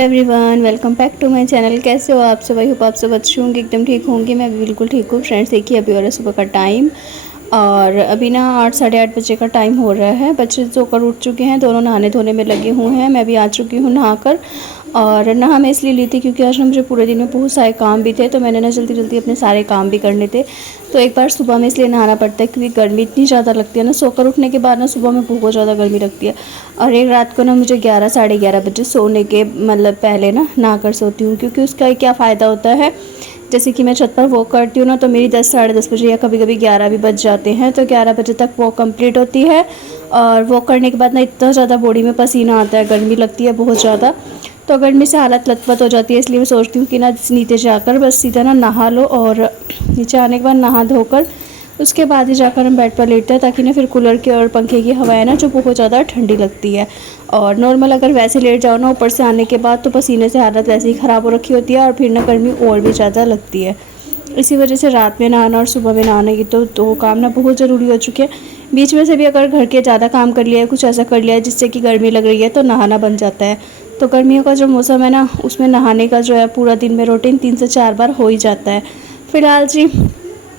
Hello everyone, welcome back to my channel. कैसे हो आप सब? आई होप आप सब अच्छे होंगे, एकदम ठीक होंगे। मैं भी बिल्कुल ठीक हूँ। फ्रेंड्स देखिए, अभी हो रहा है सुबह का टाइम और अभी ना 8 साढ़े 8 बजे का टाइम हो रहा है। बच्चे सोकर उठ चुके हैं, दोनों नहाने धोने में लगे हुए हैं। मैं भी आ चुकी हूँ नहाकर। और नहा मैं इसलिए ली थी क्योंकि आज ना मुझे पूरे दिन में बहुत सारे काम भी थे, तो मैंने ना जल्दी जल्दी अपने सारे काम भी करने थे। तो एक बार सुबह में इसलिए नहाना पड़ता है क्योंकि गर्मी इतनी ज़्यादा लगती है ना, सोकर उठने के बाद ना सुबह में बहुत ज़्यादा गर्मी लगती है। और एक रात को ना मुझे 11 साढ़े 11 बजे सोने के मतलब पहले ना नहा कर सोती हूँ, क्योंकि उसका क्या फ़ायदा होता है, जैसे कि मैं छत पर वॉक करती हूँ ना, तो मेरी 10 साढ़े 10 बजे या कभी कभी 11 भी बज जाते हैं। तो 11 बजे तक वॉक कंप्लीट होती है और वॉक करने के बाद ना इतना ज़्यादा बॉडी में पसीना आता है, गर्मी लगती है बहुत ज़्यादा। तो गर्मी से हालत लथपथ हो जाती है, इसलिए मैं सोचती हूँ कि ना नीचे जाकर बस सीधा ना नहा लो और नीचे आने के बाद नहा धोकर उसके बाद ही जाकर हम बेड पर लेटते हैं, ताकि ना फिर कूलर की और पंखे की हवा है ना जो बहुत ज़्यादा ठंडी लगती है। और नॉर्मल अगर वैसे लेट जाओ ना ऊपर से आने के बाद, तो पसीने से हालत वैसे ही ख़राब हो रखी होती है और फिर ना गर्मी और भी ज़्यादा लगती है। इसी वजह से रात में नहाना और सुबह में नहाने की तो दो काम ना बहुत ज़रूरी हो चुके हैं। बीच में से भी अगर घर के ज़्यादा काम कर लिया है, कुछ ऐसा कर लिया है जिससे कि गर्मी लग रही है, तो नहाना बन जाता है। तो गर्मियों का जो मौसम है ना, उसमें नहाने का जो है पूरा दिन में रूटीन 3 से 4 बार हो ही जाता है। फ़िलहाल जी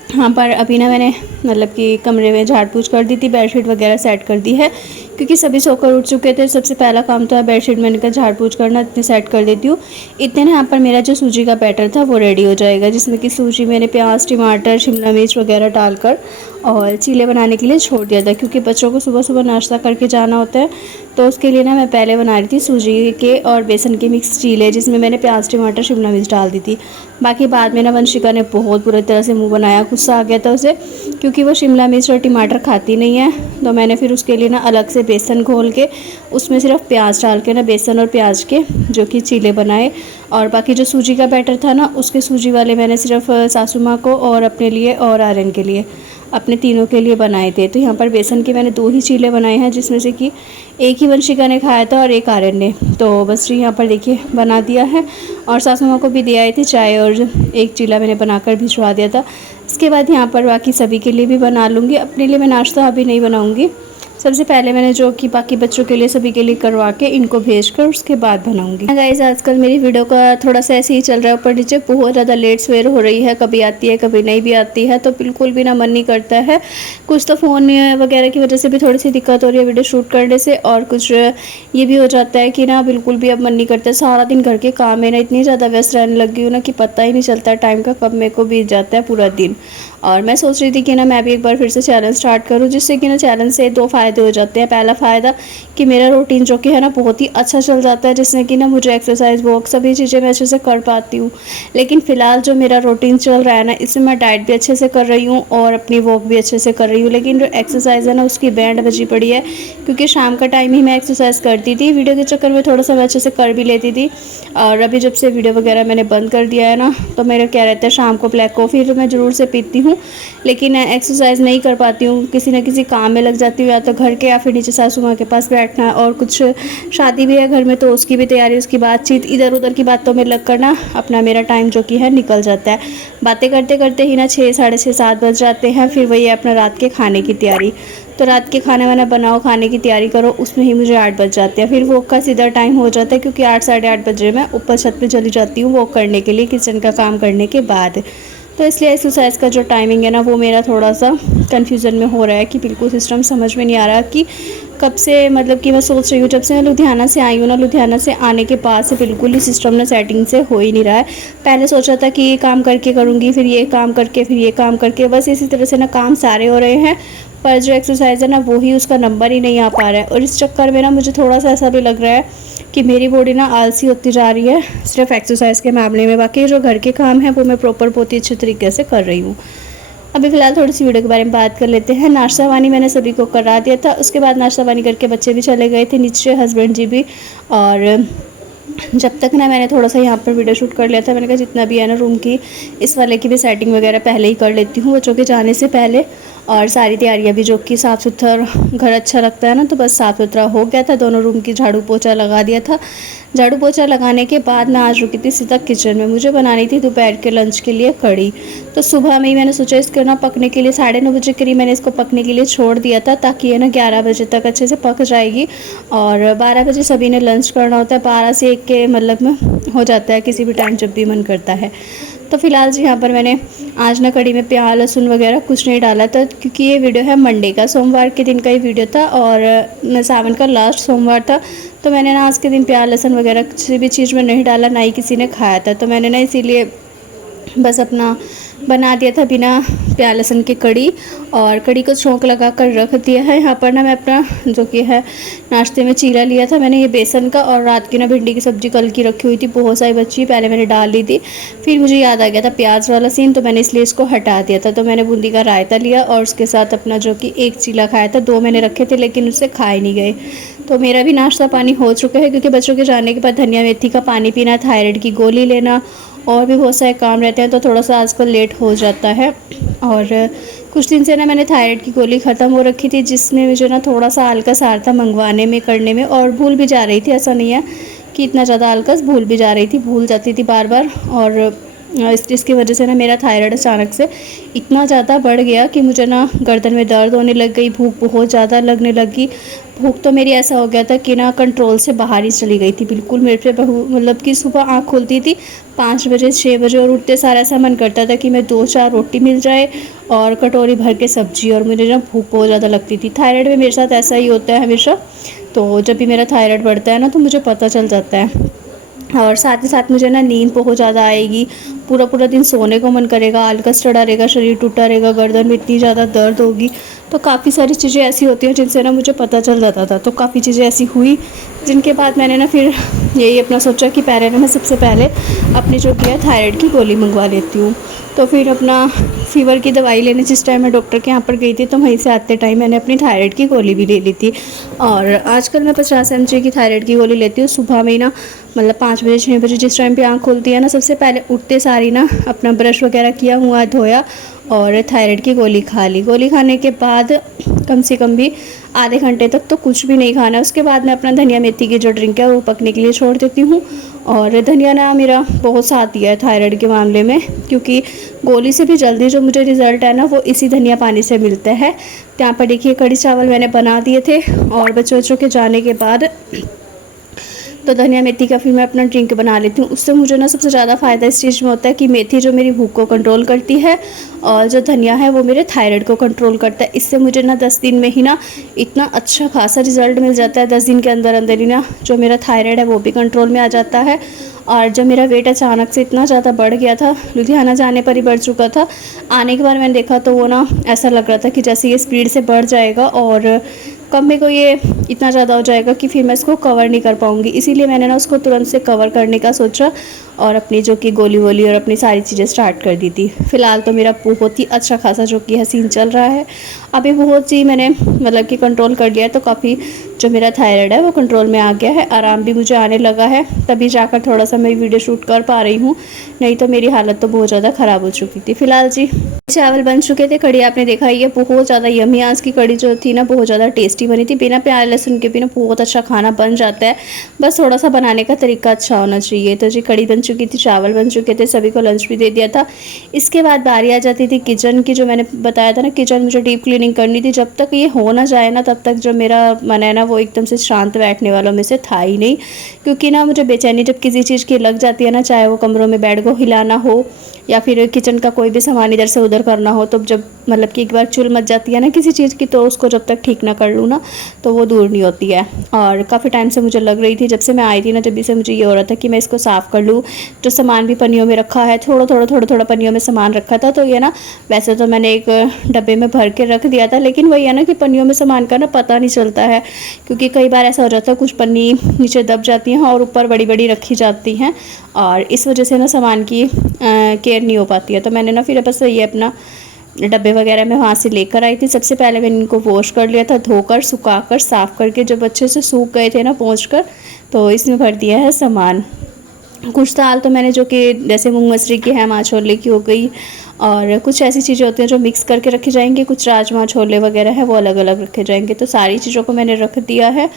हाँ, पर अभी ना मैंने मतलब कि कमरे में झाड़ पूछ कर दी थी, बेडशीट वगैरह सेट कर दी है क्योंकि सभी सोकर उठ चुके थे। सबसे पहला काम तो है बेडशीट मैंने कहा झाड़ पूछ करना, इतने सेट कर देती हूँ। इतने ना यहाँ पर मेरा जो सूजी का बैटर था वो रेडी हो जाएगा, जिसमें कि सूजी मैंने प्याज टमाटर शिमला मिर्च वगैरह डालकर और चीले बनाने के लिए छोड़ दिया था, क्योंकि बच्चों को सुबह सुबह नाश्ता करके जाना होता है। तो उसके लिए ना मैं पहले बना रही थी सूजी के और बेसन के मिक्स चीले, जिसमें मैंने प्याज टमाटर शिमला मिर्च डाल दी थी। बाकी बाद में ना वंशिका ने बहुत बुरी तरह से मुंह बनाया, गुस्सा आ गया था उसे, क्योंकि वो शिमला मिर्च और टमाटर खाती नहीं है। तो मैंने फिर उसके लिए ना अलग से बेसन घोल के उसमें सिर्फ प्याज डाल के ना बेसन और प्याज के जो कि चीले बनाए। और बाकी जो सूजी का बैटर था ना, उसके सूजी वाले मैंने सिर्फ सासू माँ को और अपने लिए और आर्यन के लिए, अपने तीनों के लिए बनाए थे। तो यहाँ पर बेसन के मैंने 2 ही चीले बनाए हैं, जिसमें से कि एक ही वंशिका ने खाया था और एक आर्यन ने। तो बस जी यहाँ पर देखिए बना दिया है और सासू माँ को भी दे आई थी चाय, और एक चीला मैंने बनाकर भिजवा दिया था। इसके बाद यहाँ पर बाकी सभी के लिए भी बना लूँगी। अपने लिए मैं नाश्ता अभी नहीं बनाऊँगी, सबसे पहले मैंने जो कि बाकी बच्चों के लिए सभी के लिए करवा के इनको भेजकर उसके बाद बनाऊंगी। गाइस आजकल मेरी वीडियो का थोड़ा सा ऐसे ही चल रहा है, ऊपर नीचे बहुत ज़्यादा लेट सवेर हो रही है, कभी आती है कभी नहीं भी आती है, तो बिल्कुल भी ना मन नहीं करता है। कुछ तो फ़ोन वगैरह की वजह से भी थोड़ी सी दिक्कत हो रही है वीडियो शूट करने से, और कुछ ये भी हो जाता है कि ना बिल्कुल भी अब मन नहीं करता। सारा दिन घर के काम में ना इतनी ज़्यादा व्यस्त रहने लगी हूँ ना कि पता ही नहीं चलता टाइम का, कब मेरे को बीत जाता है पूरा दिन। और मैं सोच रही थी कि ना मैं भी एक बार फिर से चैलेंज स्टार्ट करूँ, जिससे कि ना चैलेंज से 2 फ़ायदे हो जाते हैं। पहला फ़ायदा कि मेरा रूटीन जो कि है ना बहुत ही अच्छा चल जाता है, जिससे कि ना मुझे एक्सरसाइज वॉक सभी चीज़ें मैं अच्छे से कर पाती हूँ। लेकिन फ़िलहाल जो मेरा रूटीन चल रहा है ना, इसमें मैं डाइट भी अच्छे से कर रही हूँ और अपनी वॉक भी अच्छे से कर रही हूँ, लेकिन जो एक्सरसाइज है ना उसकी बैंड बजी पड़ी है, क्योंकि शाम का टाइम ही मैं एक्सरसाइज करती थी। वीडियो के चक्कर में थोड़ा सा मैं अच्छे से कर भी लेती थी, और अभी जब से वीडियो वगैरह मैंने बंद कर दिया है ना, तो मेरा क्या रहता है, शाम को ब्लैक कॉफ़ी तो मैं ज़रूर से पीती हूँ, लेकिन एक्सरसाइज नहीं कर पाती हूँ। किसी न किसी काम में लग जाती हूँ, या तो घर के या फिर नीचे सासू माँ के पास बैठना है, और कुछ शादी भी है घर में तो उसकी भी तैयारी, उसकी बातचीत, इधर उधर की बातों में लग कर ना अपना मेरा टाइम जो कि है निकल जाता है। बातें करते करते ही ना 6 साढ़े 6 7 बज जाते हैं। फिर वही है अपना रात के खाने की तैयारी, तो रात के खाने वाना बनाओ, खाने की तैयारी करो, उसमें ही मुझे 8 बज जाते हैं। फिर वॉक का सीधा टाइम हो जाता है, क्योंकि 8 साढ़े 8 बजे मैं ऊपर छत पे चली जाती हूँ वॉक करने के लिए, किचन का काम करने के बाद। तो इसलिए एक्सरसाइज का जो टाइमिंग है ना, वो मेरा थोड़ा सा कन्फ्यूज़न में हो रहा है कि बिल्कुल सिस्टम समझ में नहीं आ रहा कि कब से, मतलब कि मैं सोच रही हूँ जब से मैं लुधियाना से आई हूँ ना, लुधियाना से आने के बाद से बिल्कुल ही सिस्टम ना सेटिंग से हो ही नहीं रहा है। पहले सोचा था कि ये काम करके करूँगी, फिर ये काम करके, फिर ये काम करके, बस इसी तरह से ना काम सारे हो रहे हैं, पर जो एक्सरसाइज है ना वो ही उसका नंबर ही नहीं आ पा रहा है। और इस चक्कर में ना मुझे थोड़ा सा ऐसा भी लग रहा है कि मेरी बॉडी ना आलसी होती जा रही है सिर्फ एक्सरसाइज के मामले में। बाकी जो घर के काम हैं वो मैं प्रॉपर बहुत ही अच्छे तरीके से कर रही हूँ। अभी फ़िलहाल थोड़ी सी वीडियो के बारे में बात कर लेते हैं। नाश्ता पानी मैंने सभी को करा दिया था, उसके बाद नाश्ता पानी करके बच्चे भी चले गए थे नीचे, हस्बैंड जी भी। और जब तक ना मैंने थोड़ा सा यहाँ पर वीडियो शूट कर लिया था, मैंने कहा जितना भी है ना रूम की, इस वाले की भी सेटिंग वगैरह पहले ही कर लेती हूँ बच्चों के जाने से पहले। और सारी तैयारियां भी जो कि साफ़ सुथरा घर अच्छा लगता है ना, तो बस साफ़ सुथरा हो गया था। दोनों रूम की झाड़ू पोछा लगा दिया था। झाड़ू पोछा लगाने के बाद मैं आज रुकी थी सीधा किचन में। मुझे बनानी थी दोपहर के लंच के लिए कढ़ी। तो सुबह में ही मैंने सोचा इसको ना पकने के लिए 9:30 बजे करीब मैंने इसको पकने के लिए छोड़ दिया था, ताकि ये ना 11 बजे तक अच्छे से पक जाएगी। और 12 बजे सभी ने लंच करना होता है, 12 से 1 के मतलब में हो जाता है किसी भी टाइम जब भी मन करता है। तो फिलहाल जी यहाँ पर मैंने आज ना कढ़ी में प्याज लहसुन वगैरह कुछ नहीं डाला था, क्योंकि ये वीडियो है मंडे का, सोमवार के दिन का ही वीडियो था और सावन का लास्ट सोमवार था। तो मैंने ना आज के दिन प्याज लहसुन वगैरह किसी भी चीज़ में नहीं डाला, ना ही किसी ने खाया था। तो मैंने ना इसीलिए बस अपना बना दिया था बिना प्याज लहसुन की कढ़ी, और कढ़ी को छोंक लगा कर रख दिया है। यहाँ पर ना मैं अपना जो कि है नाश्ते में चीला लिया था मैंने ये बेसन का, और रात की ना भिंडी की सब्ज़ी कल की रखी हुई थी, बहुत सारी बच्ची पहले मैंने डाल ली थी। फिर मुझे याद आ गया था प्याज वाला सीन, तो मैंने इसलिए इसको हटा दिया था। तो मैंने बूंदी का रायता लिया और उसके साथ अपना जो कि एक चीला खाया था। 2 मैंने रखे थे लेकिन उससे खाए नहीं गए। तो मेरा भी नाश्ता पानी हो चुका है, क्योंकि बच्चों के जाने के बाद धनिया मेथी का पानी पीना, थायराइड की गोली लेना और भी बहुत सारे काम रहते हैं, तो थोड़ा सा आजकल लेट हो जाता है। और कुछ दिन से ना मैंने थायराइड की गोली ख़त्म हो रखी थी, जिसमें मुझे ना थोड़ा सा आलकस आ रहा था मंगवाने में, करने में, और भूल भी जा रही थी। ऐसा नहीं है कि इतना ज़्यादा आलकस, भूल भी जा रही थी, भूल जाती थी बार बार। और इसकी वजह से ना मेरा थायराइड अचानक से इतना ज़्यादा बढ़ गया कि मुझे ना गर्दन में दर्द होने लग गई, भूख बहुत ज़्यादा लगने लगी। भूख तो मेरी ऐसा हो गया था कि ना कंट्रोल से बाहर ही चली गई थी बिल्कुल। मेरे पे मतलब कि सुबह आँख खुलती थी 5 बजे 6 बजे, और उठते सारा ऐसा मन करता था कि मैं 2-4 रोटी मिल जाए और कटोरी भर के सब्जी, और मुझे ना भूख बहुत ज़्यादा लगती थी। थायराइड में मेरे साथ ऐसा ही होता है हमेशा। तो जब भी मेरा थायराइड बढ़ता है ना, तो मुझे पता चल जाता है। और साथ ही साथ मुझे ना नींद बहुत ज़्यादा आएगी, पूरा पूरा दिन सोने को मन करेगा, आलकस चढ़ा रहेगा, शरीर टूटा रहेगा, गर्दन में इतनी ज़्यादा दर्द होगी। तो काफ़ी सारी चीज़ें ऐसी होती हैं जिनसे ना मुझे पता चल जाता था। तो काफ़ी चीज़ें ऐसी हुई, जिनके बाद मैंने ना फिर यही अपना सोचा कि पहले ना मैं सबसे पहले अपनी जो कि है थायराइड की गोली मंगवा लेती हूँ। तो फिर अपना फ़ीवर की दवाई लेने जिस टाइम मैं डॉक्टर के यहाँ पर गई थी, तो वहीं से आते टाइम मैंने अपनी थायराइड की गोली भी ले ली थी। और आजकल मैं 50 mg की थायराइड की गोली लेती हूँ सुबह में ही ना, मतलब 5 बजे 6 बजे जिस टाइम पे आँख खुलती है ना, सबसे पहले उठते सारी ना अपना ब्रश वगैरह किया, मुँह हाथ धोया और थायराइड की गोली खा ली। गोली खाने के बाद कम से कम भी आधे घंटे तक तो कुछ भी नहीं खाना। उसके बाद मैं अपना धनिया मेथी की जो ड्रिंक है वो पकने के लिए छोड़ देती हूँ। और धनिया ना मेरा बहुत साथ दिया है थायराइड के मामले में, क्योंकि गोली से भी जल्दी जो मुझे रिज़ल्ट है ना, वो इसी धनिया पानी से मिलता है। यहाँ पर देखिए कढ़ी चावल मैंने बना दिए थे, और बच्चों के जाने के बाद तो धनिया मेथी का फिर मैं अपना ड्रिंक बना लेती हूँ। उससे मुझे ना सबसे ज़्यादा फ़ायदा इस चीज़ में होता है कि मेथी जो मेरी भूख को कंट्रोल करती है, और जो धनिया है वो मेरे थायराइड को कंट्रोल करता है। इससे मुझे ना 10 दिन में ही ना इतना अच्छा खासा रिज़ल्ट मिल जाता है। 10 दिन के अंदर अंदर ही ना जो मेरा थायराइड है वो भी कंट्रोल में आ जाता है। और जब मेरा वेट अचानक से इतना ज़्यादा बढ़ गया था, लुधियाना जाने पर ही बढ़ चुका था, आने के बाद मैंने देखा तो वो ना ऐसा लग रहा था कि जैसे ये स्पीड से बढ़ जाएगा, और कब मेरे को ये इतना ज़्यादा हो जाएगा कि फिर मैं इसको कवर नहीं कर पाऊँगी। इसीलिए मैंने ना उसको तुरंत से कवर करने का सोचा, और अपनी जो कि गोली वोली और अपनी सारी चीज़ें स्टार्ट कर दी थी। फ़िलहाल तो मेरा बहुत ही अच्छा खासा जो कि हसीन चल रहा है। अभी बहुत ही मैंने मतलब कि कंट्रोल कर लिया है, तो काफ़ी जो मेरा थायराइड है वो कंट्रोल में आ गया है, आराम भी मुझे आने लगा है। तभी जाकर थोड़ा सा मैं वीडियो शूट कर पा रही हूँ, नहीं तो मेरी हालत तो बहुत ज़्यादा ख़राब हो चुकी थी। फ़िलहाल जी चावल बन चुके थे, कढ़ी आपने देखा ही है बहुत ज़्यादा यमी। आज की कढ़ी जो थी ना बहुत ज़्यादा टेस्टी बनी थी, बिना प्याज लहसुन के भी ना बहुत अच्छा खाना बन जाता है, बस थोड़ा सा बनाने का तरीका अच्छा होना चाहिए। तो जी कढ़ी बन चुकी थी, चावल बन चुके थे, सभी को लंच भी दे दिया था। इसके बाद बारी आ जाती थी किचन की। जो मैंने बताया था ना, किचन मुझे डीप क्लीनिंग करनी थी। जब तक ये हो ना जाए ना, तब तक जो मेरा मन है ना वो एकदम से शांत बैठने वालों में से था ही नहीं। क्योंकि ना मुझे बेचैनी जब किसी चीज़ की लग जाती है ना, चाहे वो कमरों में बेड को हिलाना हो या फिर किचन का कोई भी सामान इधर से उधर करना हो, तो जब मतलब कि एक बार चुल मच जाती है ना किसी चीज़ की, तो उसको जब तक ठीक ना कर लूँ ना, तो वो दूर नहीं होती है। और काफ़ी टाइम से मुझे लग रही थी, जब से मैं आई थी ना, जब भी से मुझे ये हो रहा था कि मैं इसको साफ़ कर लूँ। जो सामान भी पन्नियों में रखा है, थोड़ा थोड़ा पन्नियों में सामान रखा था, तो ये ना वैसे तो मैंने एक डब्बे में भर के रख दिया था, लेकिन वही है ना कि पन्नियों में सामान का ना पता नहीं चलता है। क्योंकि कई बार ऐसा हो जाता है कुछ पन्नी नीचे दब जाती हैं और ऊपर बड़ी बड़ी रखी जाती हैं, और इस वजह से ना सामान की केयर नहीं हो पाती है। तो मैंने ना फिर बस ये अपना डब्बे वगैरह मैं वहाँ से लेकर आई थी। सबसे पहले मैंने इनको वॉश कर लिया था, धोकर सुखाकर साफ़ करके, जब अच्छे से सूख गए थे ना पोंछ कर, तो इसमें भर दिया है सामान। कुछ दाल तो मैंने जो कि जैसे मूंग मसरी की है, माँ छोले की हो गई, और कुछ ऐसी चीज़ें होती हैं जो मिक्स करके रखी जाएंगी, कुछ राजमा छोले वगैरह है वो अलग अलग रखे जाएंगे। तो सारी चीज़ों को मैंने रख दिया है।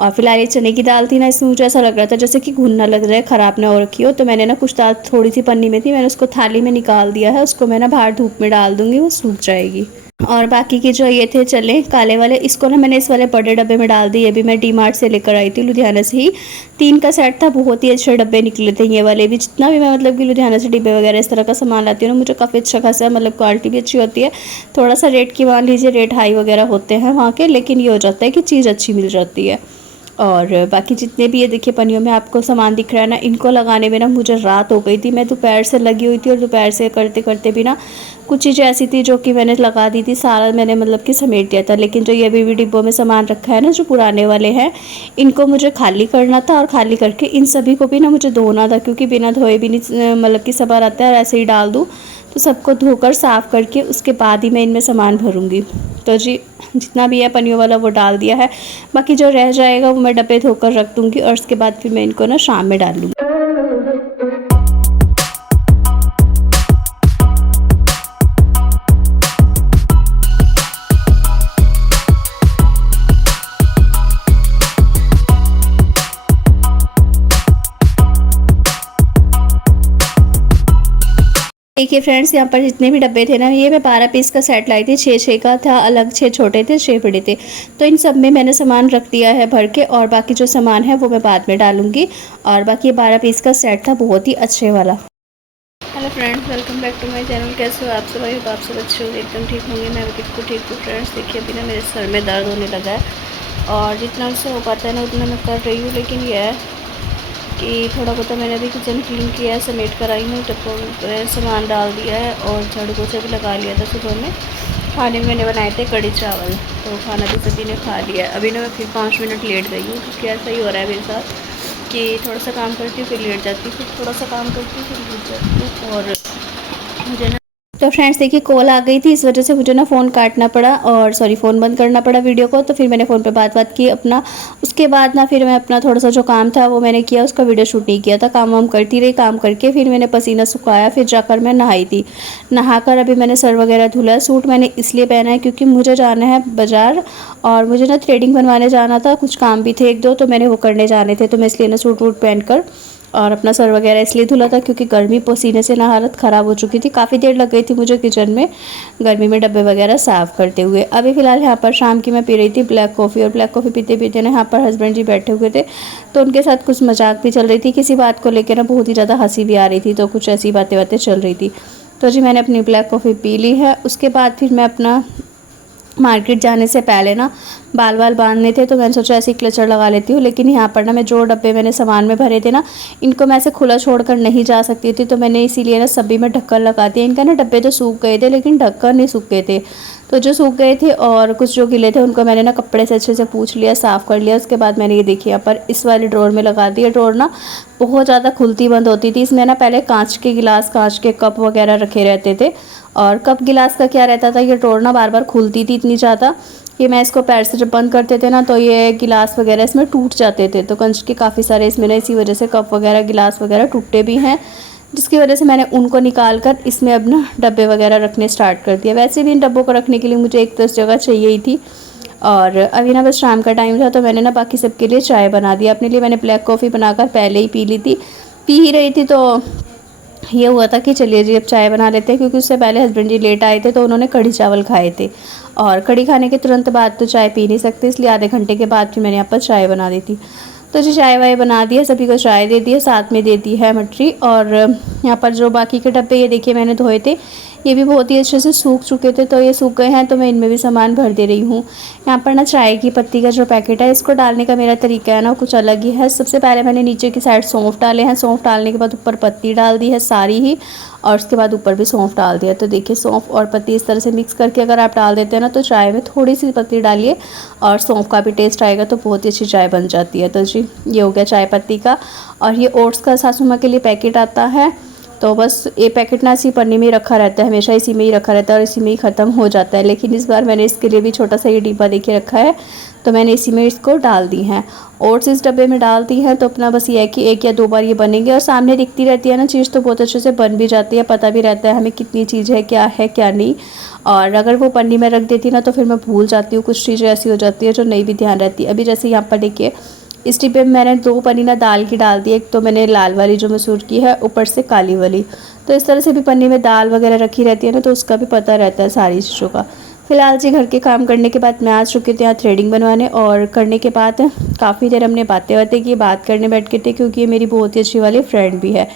और फिलहाल ये चने की दाल थी ना, इसमें मुझे ऐसा लग रहा था जैसे कि घुन ना लग जाए, ख़राब ना हो रखी हो, तो मैंने ना कुछ दाल थोड़ी सी पन्नी में थी, मैंने उसको थाली में निकाल दिया है। उसको मैं ना बाहर धूप में डाल दूँगी, वो सूख जाएगी। और बाकी के जो ये थे चले काले वाले, इसको ना मैंने इस वाले बड़े डब्बे में डाल दी। ये भी मैं डी मार्ट से लेकर आई थी, लुधियाना से ही। 3 का सेट था, बहुत ही अच्छे डब्बे निकले थे ये वाले भी। जितना भी मैं मतलब कि लुधियाना से डिब्बे वगैरह इस तरह का सामान लाती हूँ ना, मुझे काफ़ी अच्छा खासा मतलब क्वालिटी भी अच्छी होती है। थोड़ा सा रेट की मान लीजिए रेट हाई वगैरह होते हैं वहाँ के, लेकिन ये हो जाता है कि चीज़ अच्छी मिल जाती है। और बाकी जितने भी ये देखिए पन्नियों में आपको सामान दिख रहा है ना, इनको लगाने में ना मुझे रात हो गई थी। मैं दोपहर से लगी हुई थी, और दोपहर से करते करते भी ना कुछ चीज़ें ऐसी थी जो कि मैंने लगा दी थी, सारा मैंने मतलब कि समेट दिया था। लेकिन जो ये भी डिब्बों में सामान रखा है ना, जो पुराने वाले हैं, इनको मुझे खाली करना था। और खाली करके इन सभी को भी ना मुझे धोना था, क्योंकि बिना धोए भी नहीं मतलब कि सब आता है, और ऐसे ही डाल दूँ तो सबको धोकर साफ़ करके उसके बाद ही मैं इनमें सामान भरूँगी। तो जी जितना भी है पन्नियों वाला वो डाल दिया है। बाकी जो रह जाएगा वो मैं डब्बे धोकर रख दूँगी, और उसके बाद फिर मैं इनको ना शाम में डाल लूँगी। देखिए फ्रेंड्स, यहाँ पर जितने भी डब्बे थे ना, ये मैं 12 पीस का सेट लाई थी। 6-6 का था अलग, 6 छोटे थे 6 बड़े थे। तो इन सब में मैंने सामान रख दिया है भर के, और बाकी जो सामान है वो मैं बाद में डालूंगी। और बाकी ये 12 पीस का सेट था, बहुत ही अच्छे वाला। Hello friends, welcome back to my channel. कैसे हो आप सब? आई होप आप सब अच्छे होंगे, एकदम ठीक होंगे। मैं भी बिल्कुल ठीक हूँ फ्रेंड्स। देखिए अभी ना मेरे सर में दर्द होने लगा है, और जितना मुझसे हो पाता है ना उतना मैं कर रही हूँ। लेकिन यह है कि थोड़ा बहुत मैंने अभी किचन क्लीन किया है, समेट कर आई हूँ, टप्पों में सामान डाल दिया है, और झाड़ू पोछा भी लगा लिया था सुबह में। खाने में मैंने बनाए थे कढ़ी चावल, तो खाना भी सभी ने खा लिया है। अभी ना मैं फिर 5 मिनट लेट गई हूँ, क्योंकि ऐसा ही हो रहा है मेरे साथ कि थोड़ा सा काम करती हूँ फिर लेट जाती हूँ, फिर थोड़ा सा काम करती हूँ फिर लेट जाती हूँ। और मुझे ना तो फ्रेंड्स देखिए कॉल आ गई थी, इस वजह से मुझे ना फ़ोन काटना पड़ा, और सॉरी फ़ोन बंद करना पड़ा वीडियो को। तो फिर मैंने फ़ोन पे बात की अपना। उसके बाद ना फिर मैं अपना थोड़ा सा जो काम था वो मैंने किया, उसका वीडियो शूट नहीं किया था। काम वाम करती रही, काम करके फिर मैंने पसीना सुखाया, फिर जाकर मैं नहाई थी। नहाकर अभी मैंने सर वगैरह धुला है। सूट मैंने इसलिए पहना है क्योंकि मुझे जाना है बाज़ार, और मुझे ना थ्रेडिंग बनवाने जाना था, कुछ काम भी थे 1-2 तो मैंने वो करने जाने थे। तो मैं इसलिए ना सूट वूट पहन कर और अपना सर वगैरह इसलिए धुला था क्योंकि गर्मी पसीने से ना हालत ख़राब हो चुकी थी। काफ़ी देर लग गई थी मुझे किचन में गर्मी में डब्बे वगैरह साफ़ करते हुए। अभी फ़िलहाल यहाँ पर शाम की मैं पी रही थी ब्लैक कॉफ़ी, और ब्लैक कॉफ़ी पीते पीते ना यहाँ पर हस्बैंड जी बैठे हुए थे, तो उनके साथ कुछ मजाक भी चल रही थी। किसी बात को लेकर ना बहुत ही ज़्यादा हंसी भी आ रही थी, तो कुछ ऐसी बातें चल रही थी। तो जी मैंने अपनी ब्लैक कॉफ़ी पी ली है। उसके बाद फिर मैं अपना मार्केट जाने से पहले ना बाल बांधने थे, तो मैंने सोचा ऐसे क्लचर लगा लेती हूँ। लेकिन यहाँ पर ना मैं जो डब्बे मैंने सामान में भरे थे ना, इनको मैं ऐसे खुला छोड़कर नहीं जा सकती थी, तो मैंने इसीलिए ना सभी में ढक्कन लगा दिया। इनका ना डब्बे तो सूख गए थे, लेकिन ढक्कन नहीं सूख गए थे। तो जो सूख गए थे और कुछ जो गिले थे उनको मैंने ना कपड़े से अच्छे से पूछ लिया, साफ़ कर लिया। उसके बाद मैंने ये देखिए यहाँ पर इस वाले ड्रॉर में लगा दिया। ड्रॉर ना बहुत ज़्यादा खुलती बंद होती थी। इसमें ना पहले कांच के गिलास, कांच के कप वगैरह रखे रहते थे, और कप गिलास का क्या रहता था, ये ड्रॉर ना बार बार खुलती थी इतनी ज़्यादा कि मैं इसको पैर से जब बंद करते थे ना, तो ये गिलास वगैरह इसमें टूट जाते थे। तो कंच के काफ़ी सारे इसमें ना इसी वजह से कप वगैरह, गिलास वगैरह टूटे भी हैं, जिसकी वजह से मैंने उनको निकाल कर इसमें अब ना डब्बे वगैरह रखने स्टार्ट कर दिया। वैसे भी इन डब्बों को रखने के लिए मुझे एक 10 जगह चाहिए ही थी। और अभी ना बस शाम का टाइम था, तो मैंने ना बाकी सबके लिए चाय बना दिया। अपने लिए मैंने ब्लैक कॉफ़ी बनाकर पहले ही पी ली थी, पी ही रही थी। तो ये हुआ था कि चलिए जी अब चाय बना लेते हैं, क्योंकि उससे पहले हस्बैंड जी लेट आए थे, तो उन्होंने कढ़ी चावल खाए थे, और कढ़ी खाने के तुरंत बाद तो चाय पी नहीं सकते, इसलिए आधे घंटे के बाद फिर मैंने यहाँ पर चाय बना दी थी। तो जी चाय वाय बना दिया, सभी को चाय दे दी है, साथ में दे दी है मटरी। और यहाँ पर जो बाकी के डब्बे ये देखिए मैंने धोए थे, ये भी बहुत ही अच्छे से सूख चुके थे, तो ये सूख गए हैं, तो मैं इनमें भी सामान भर दे रही हूँ। यहाँ पर ना चाय की पत्ती का जो पैकेट है, इसको डालने का मेरा तरीका है ना कुछ अलग ही है। सबसे पहले मैंने नीचे की साइड सौंफ डाले हैं, सौंफ डालने के बाद ऊपर पत्ती डाल दी है सारी ही, और उसके बाद ऊपर भी सौंफ डाल दिया। तो देखिए सौंफ और पत्ती इस तरह से मिक्स करके अगर आप डाल देते हैं ना, तो चाय में थोड़ी सी पत्ती डालिए और सौंफ का भी टेस्ट आएगा, तो बहुत ही अच्छी चाय बन जाती है। तो जी ये हो गया चाय पत्ती का। और ये ओट्स का सासू माँ के लिए पैकेट आता है, तो बस ये पैकेट ना इसी पन्नी में ही रखा रहता है, हमेशा इसी में ही रखा रहता है और इसी में ही ख़त्म हो जाता है। लेकिन इस बार मैंने इसके लिए भी छोटा सा ये डिब्बा देके रखा है, तो मैंने इसी में इसको डाल दी हैं। ओट्स इस डब्बे में डाल दी हैं, तो अपना बस ये है कि 1 या 2 बार ये बनेंगे और सामने दिखती रहती है ना चीज़, तो बहुत अच्छे से बन भी जाती है, पता भी रहता है हमें कितनी चीज़ है क्या नहीं। और अगर वो पन्नी में रख देती ना तो फिर मैं भूल जाती हूँ, कुछ चीज़ें ऐसी हो जाती है जो नहीं भी ध्यान रहती। अभी जैसे यहाँ पर देखिए इस डिब्बे में मैंने 2 पन्नी ना दाल की डाल दी, एक तो मैंने लाल वाली जो मसूर की है, ऊपर से काली वाली। तो इस तरह से भी पन्नी में दाल वगैरह रखी रहती है ना, तो उसका भी पता रहता है सारी चीज़ों का। फिलहाल जी घर के काम करने के बाद मैं आ चुकी थी यहाँ थ्रेडिंग बनवाने, और करने के बाद काफ़ी देर हमने बातें की, बात करने बैठ के थे, क्योंकि ये मेरी बहुत ही अच्छी वाली फ्रेंड भी है।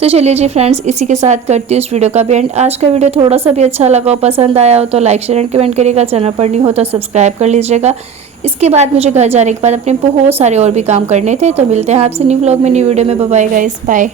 तो चलिए जी फ्रेंड्स, इसी के साथ करती हूँ इस वीडियो का भी एंड। आज का वीडियो थोड़ा सा भी अच्छा लगा हो, पसंद आया हो तो लाइक शेयर एंड कमेंट करिएगा, चैनल पर नहीं हो तो सब्सक्राइब कर लीजिएगा। इसके बाद मुझे घर जाने के बाद अपने बहुत सारे और भी काम करने थे, तो मिलते हैं आपसे न्यू व्लॉग में, न्यू वीडियो में। Bye guys, bye.